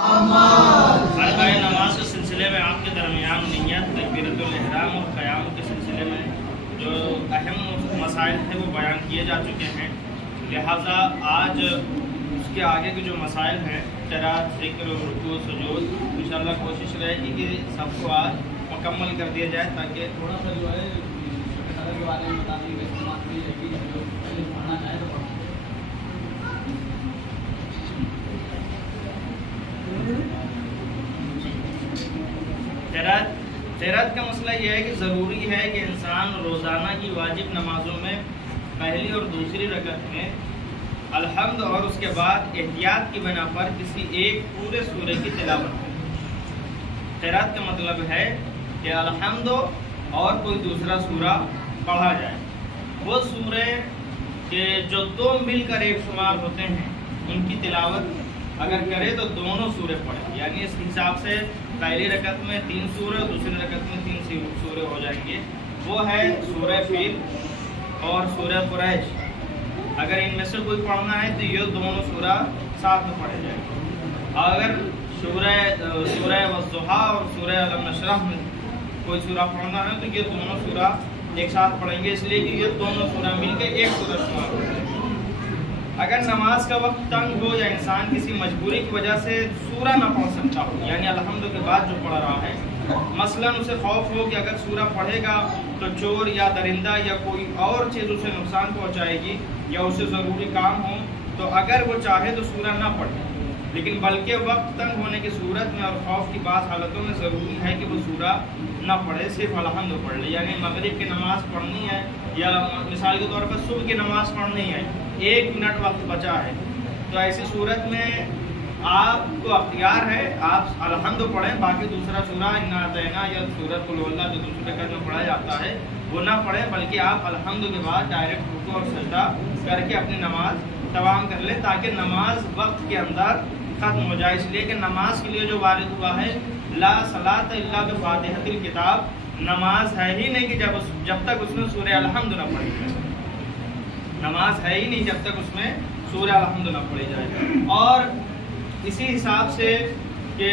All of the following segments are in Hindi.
अरकाए नमाज के सिलसिले में आपके दरमियान नियत, तकबीरतुल इहराम और क़याम के सिलसिले में जो अहम मसाइल थे वो बयान किए जा चुके हैं। लिहाजा आज उसके आगे के जो मसाइल हैं क़राअत, ज़िक्र, रुकू, सुजूद, इंशाअल्लाह कोशिश रहेगी कि सबको आज मुकम्मल कर दिया जाए ताकि थोड़ा सा जो है के बारे में बता देंगे। क़राअत का मसला यह है कि ज़रूरी है कि इंसान रोज़ाना की वाजिब नमाज़ों में पहली और दूसरी रकअत में अलहम्द और उसके बाद एहतियात की बिना पर किसी एक पूरे सूरे की तिलावत करे। क़राअत का मतलब है कि अलहम्द और कोई दूसरा सूरा पढ़ा जाए। वो सूरे के जो दो मिलकर एक शुमार होते हैं उनकी तिलावत अगर करे तो दोनों सूरे पढ़े, यानी इस हिसाब से पहली रकत में 3 सूरे और दूसरी रकत में 3 सूरे हो जाएंगे। वो है सूरह फील और सूरह कुरैश। अगर इनमें से कोई पढ़ना है तो ये दोनों सूरा साथ में पढ़े जाएंगे। अगर सूरह वज़्ज़ुहा और सूरह अलम नशरह में कोई सूरा पढ़ना है तो ये दोनों सूरा एक साथ पढ़ेंगे, इसलिए कि ये दोनों सूरा मिलकर एक सूरा शुमार हो जाएगा। अगर नमाज का वक्त तंग हो या इंसान किसी मजबूरी की वजह से सूरा ना पढ़ सकता हो, यानी अलहम्द के बाद जो पढ़ रहा है, मसलन उसे खौफ हो कि अगर सूरा पढ़ेगा तो चोर या दरिंदा या कोई और चीज़ उसे नुकसान पहुंचाएगी या उसे ज़रूरी काम हो, तो अगर वो चाहे तो सूरा ना पढ़े, लेकिन बल्कि वक्त तंग होने की सूरत में और खौफ की बात हालतों में ज़रूरी है कि वो सूरा ना पढ़े, सिर्फ अलहम्द पढ़ ले। यानी मगरिब की नमाज़ पढ़नी है या मिसाल के तौर पर सुबह की नमाज़ पढ़नी है, 1 मिनट वक्त बचा है, तो ऐसी सूरत में आपको अख्तियार है आप अलहम्द पढ़ें, बाकी दूसरा सूरा इन्ना अतैना या सूरत कुल हुवल्लाह जो दूसरे रकअत में पढ़ा जाता है वो ना पढ़ें, बल्कि आप अलहम्द के बाद डायरेक्ट रुकू और सजदा करके अपनी नमाज तमाम कर लें ताकि नमाज वक्त के अंदर ख़त्म हो जाए। इसलिए कि नमाज के लिए जो वारिद हुआ है ला सलात इल्ला बिफ़ातिहतिल किताब, नमाज है ही नहीं कि जब तक उसमें सूरह अलहम्द ना पढ़ी जाए। नमाज है ही नहीं जब तक उसमें सूरह अलहम्द ना पढ़ी जाए। और इसी हिसाब से कि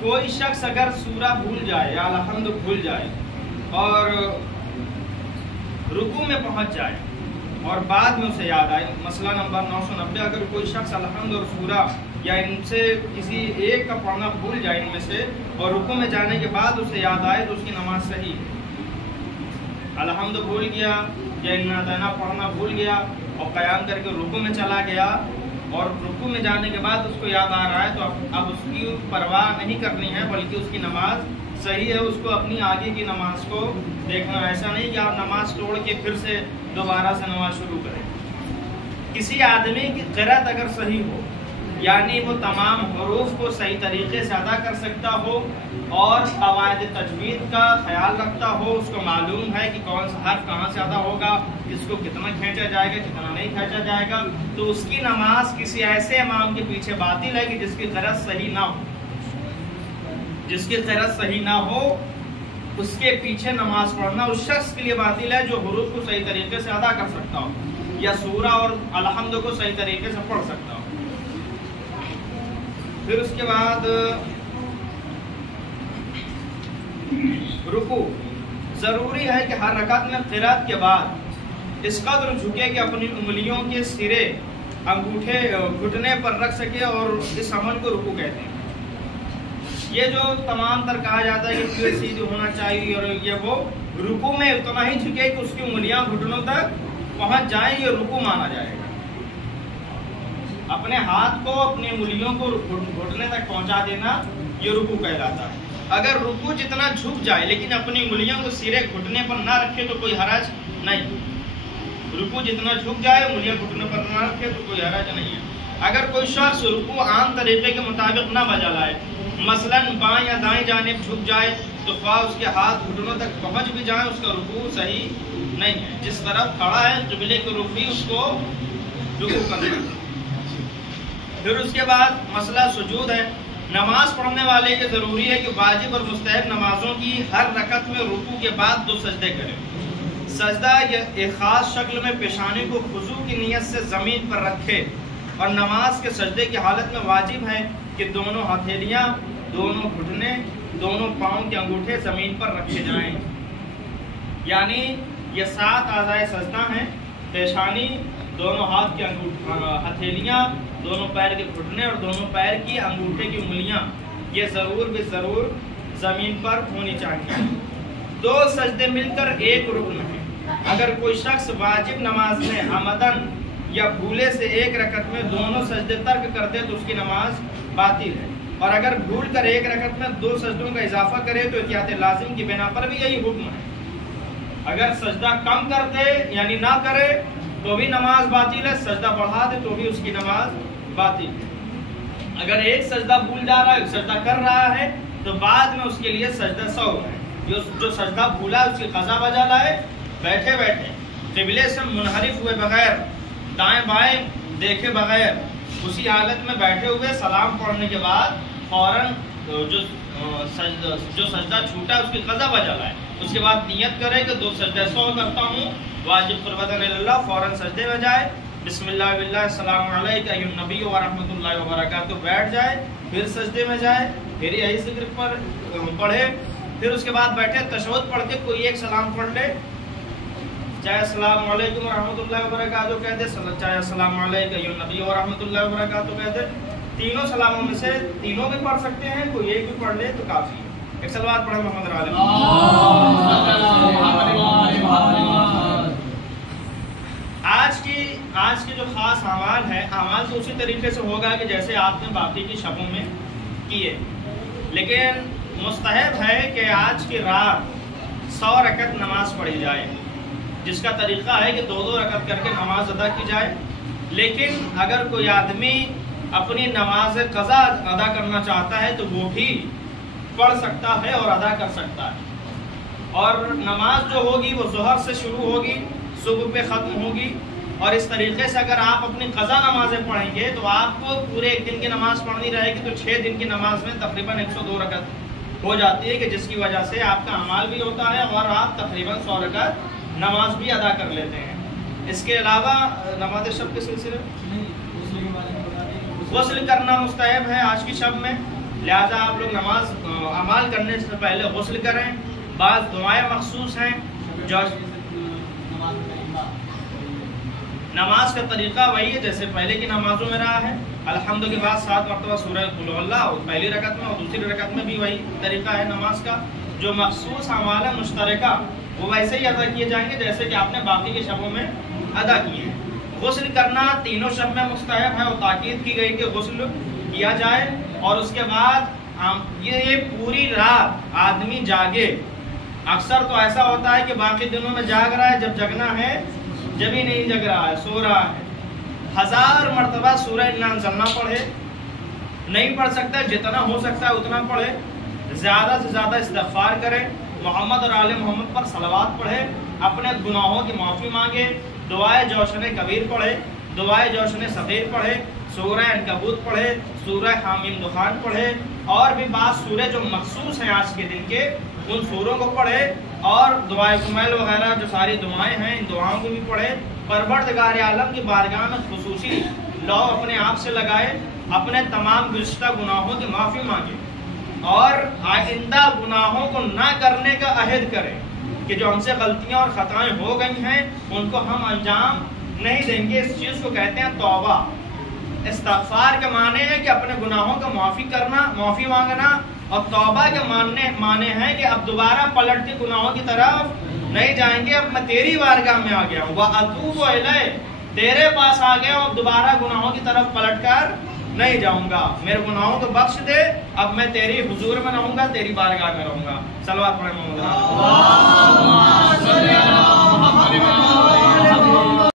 कोई शख्स अगर सूरा भूल जाए या अलहम्द भूल जाए और रुकू में पहुंच जाए और बाद में उसे याद आए, मसला नंबर 990, अगर कोई शख्स अलहम्द और सूरा या इनसे किसी एक का पढ़ना भूल जाए इनमें से और रुकू में जाने के बाद उसे याद आए तो उसकी नमाज सही है। अलहम्द भूल गया या इन्ना अतैना पढ़ना भूल गया और क़याम करके रुकू में चला गया और रुकू में जाने के बाद उसको याद आ रहा है, तो अब उसकी परवाह नहीं करनी है, बल्कि उसकी नमाज सही है। उसको अपनी आगे की नमाज को देखना, ऐसा नहीं कि आप नमाज तोड़ के फिर से दोबारा से नमाज शुरू करें। किसी आदमी की क़राअत अगर सही हो, यानी वो तमाम हरूफ को सही तरीके से अदा कर सकता हो और क़वायद तजवीद का ख्याल रखता हो, उसको मालूम है कि कौन सा हर्फ कहाँ से अदा होगा, किसको कितना खींचा जाएगा, कितना नहीं खींचा जाएगा, तो उसकी नमाज किसी ऐसे इमाम के पीछे बातिल है कि जिसकी क़राअत सही ना हो। जिसकी क़राअत सही ना हो उसके पीछे नमाज पढ़ना उस शख्स के लिए बातिल है जो हुरूफ को सही तरीके से अदा कर सकता हो या सूरा और अलहम्द को सही तरीके से पढ़ सकता हो। फिर उसके बाद रुकू, ज़रूरी है कि हर रकअत में क़राअत के बाद इस कदर झुके कि अपनी उंगलियों के सिरे अंगूठे घुटने पर रख सके, और इस अमल को रुकू कहते हैं। ये जो तमाम तर कहा जाता है कि पीठ सीधी होना चाहिए और ये वो, रुकू में उतना ही झुके कि उसकी उंगलियां घुटनों तक पहुंच जाए, ये रुकू माना जाएगा। अपने हाथ को अपनी उंगलियों को घुटने तक पहुंचा देना ये रुकू कहलाता है। अगर रुकू जितना झुक जाए लेकिन अपनी उंगलियों को सिरे घुटने पर ना रखे तो कोई हरज नहीं। रुकू जितना झुक जाए उंगलियां घुटने पर ना रखे तो कोई हरज नहीं है। अगर कोई शख्स रुकू आम तरीके के मुताबिक ना बजा लाए, मसलन बाएं या दाएं जानिब झुक जाए, तो ख्वाह उसके हाथ घुटनों तक पहुंच भी जाए उसका रुकू सही नहीं है। जिस तरफ खड़ा है क़िबले के रुख भी उसको रुकू करना है। फिर उसके बाद मसला सुजूद है। नमाज पढ़ने वाले के ज़रूरी है कि वाजिब और मुस्तहब नमाजों की हर रकत में रुकू के बाद 2 सजदे करें। सजदा एक ख़ास शक्ल में पेशानी को खुजू की नीयत से ज़मीन पर रखे और नमाज के सजदे की हालत में वाजिब है कि दोनों हथेलियाँ, दोनों घुटने, दोनों पाँव के अंगूठे ज़मीन पर रखे जाएं। यानी ये 7 आज़ाए सजदा हैं। पेशानी, दोनों हाथ के हथेलियाँ, दोनों पैर के घुटने और दोनों पैर की अंगूठे की उंगलियाँ, ये ज़रूर बेज़रूर ज़मीन पर होनी चाहिए। 2 सजदे मिलकर एक रुकन है। अगर कोई शख्स वाजिब नमाज में अमदन या भूले से एक रकत में दोनों सजदे तर्क कर दे तो उसकी नमाज बातिल है। और अगर भूल कर एक रकत में 2 सजदों का इजाफा करे तो एहतियात लाजिम की बिना पर भी यही हुक्म है। अगर सजदा कम कर दे यानी ना करे तो भी नमाज बातिल है, सजदा बढ़ा दे तो भी उसकी नमाज बातिल है। अगर एक सजदा भूल जा रहा है, सजदा कर रहा है, तो बाद में उसके लिए सजदा सौ है। जो सजदा भूला है उसकी कज़ा बजा लाए, बैठे बैठे क़िबले से मुनहरिफ हुए बगैर, दाएं बाएं देखे बगैर, उसी हालत में बैठे हुए सलाम पढ़ने के बाद फौरन जो सजदा छूटा उसकी कज़ा बजा लाए। उसके बाद नियत करे कि 2 सजदे 100 करता हूँ, वाजिब क़ुर्बतन इल्लल्लाह, फौरन सजदे में जाए, बिस्मिल्लाह बिल्लाह अस्सलामु अलैका अय्युहन नबी व रहमतुल्लाहि व बरकातुहू, बैठ जाए, फिर सजदे में जाए, फिर यही ज़िक्र पर पढ़े, फिर उसके बाद बैठे तशहुद पढ़ के कोई एक सलाम पढ़ ले, चाहे अस्सलामु अलैकुम व रहमतुल्लाहि व बरकातुहू कह दे, चाहे अस्सलामु अलैका अय्युहन नबी व रहमतुल्लाहि व बरकातुहू कह दे। तीनों सलामों में से तीनों भी पढ़ सकते हैं, कोई एक भी पढ़ ले तो काफी है। एक सलवात पढ़े मोहम्मद आज की जो खास अमाल है, अमाल तो उसी तरीके से होगा कि जैसे आपने बाकी की शबों में किए, लेकिन मुस्तहब है कि आज की रात 100 रकत नमाज पढ़ी जाए, जिसका तरीका है कि 2-2 रकत करके नमाज अदा की जाए। लेकिन अगर कोई आदमी अपनी नमाज कज़ा अदा करना चाहता है तो वो भी पढ़ सकता है और अदा कर सकता है। और नमाज जो होगी वो ज़ोहर से शुरू होगी, सुबह पे ख़त्म होगी। और इस तरीके से अगर आप अपनी कज़ा नमाजें पढ़ेंगे तो आपको पूरे एक दिन की नमाज पढ़नी रहेगी, तो 6 दिन की नमाज में तकरीबन 102 रकत हो जाती है, कि जिसकी वजह से आपका अमाल भी होता है और आप तकरीबन 100 रकत नमाज भी अदा कर लेते हैं। इसके अलावा नमाज शब के सिलसिले में गुस्ल करना मुस्तहब है आज की शब में, लिहाजा आप लोग नमाज अमाल करने से पहले गुस्ल करें। बाज़ दुआएं मखसूस हैं जो नमाज का तरीका वही है जैसे पहले की नमाजों में रहा है। अल्हम्दु के बाद 7 मरतबा सूरह कुल हुवल्लाह, पहली रकत में और दूसरी रकत में भी वही तरीका है नमाज का। जो मखसूस अमाल है मुश्तरका वो वैसे ही अदा किए जाएंगे जैसे कि आपने बाकी के शबों में अदा किए हैं। गुस्ल करना तीनों शब में मुस्तहब है और ताकीद की गई कि गुस्ल किया जाए। और उसके बाद ये पूरी रात आदमी जागे। अक्सर तो ऐसा होता है कि बाकी दिनों में जाग रहा है, जब जगना है जब ही नहीं जग रहा है, सो रहा है। 1000 मरतबा सूरह इन्ना अंज़लना पढ़े, नहीं पढ़ सकता जितना हो सकता है उतना पढ़े, ज़्यादा से ज़्यादा इस्तिग़फ़ार करे, मोहम्मद और आले मोहम्मद पर सलवात पढ़े, अपने गुनाहों की माफ़ी मांगे, दुआए जौशन कबीर पढ़े, दुआए जौशन सग़ीर पढ़े, सूरह अनकबूत पढ़े, सूरह हामीम दुखान पढ़े, और भी बात सूरह जो मखसूस हैं आज के दिन के उन सूरों को पढ़े, और दुआए कुमैल वगैरह जो सारी दुआएं हैं इन दुआओं को भी पढ़े। परवरदिगार आलम की बारगाह में खुसूसी लौ अपने आप से लगाए, अपने तमाम गुज़िश्ता गुनाहों की माफ़ी मांगे और आइंदा गुनाहों को ना करने का अहद करें कि जो हमसे गलतियां और ख़ताएं हो गई हैं उनको हम अंजाम नहीं देंगे। इस चीज़ को कहते हैं तौबा। इस्तिग़फ़ार के माने हैं कि अपने गुनाहों का माफ़ी करना, माफ़ी मांगना, और तौबा के माने हैं कि अब दोबारा पलट के गुनाहों की तरफ नहीं जाएंगे, अब मैं तेरी बारगाह में आ गया हूँ, वह अतूबु इलैक, तेरे पास आ गया हूँ, अब दोबारा गुनाहों की तरफ पलट कर नहीं जाऊंगा, मेरे गुनाहों को बख्श दे, अब मैं तेरी हुजूर में रहूंगा, तेरी बारगाह में रहूंगा। सलवात पढ़े मोहम्मद।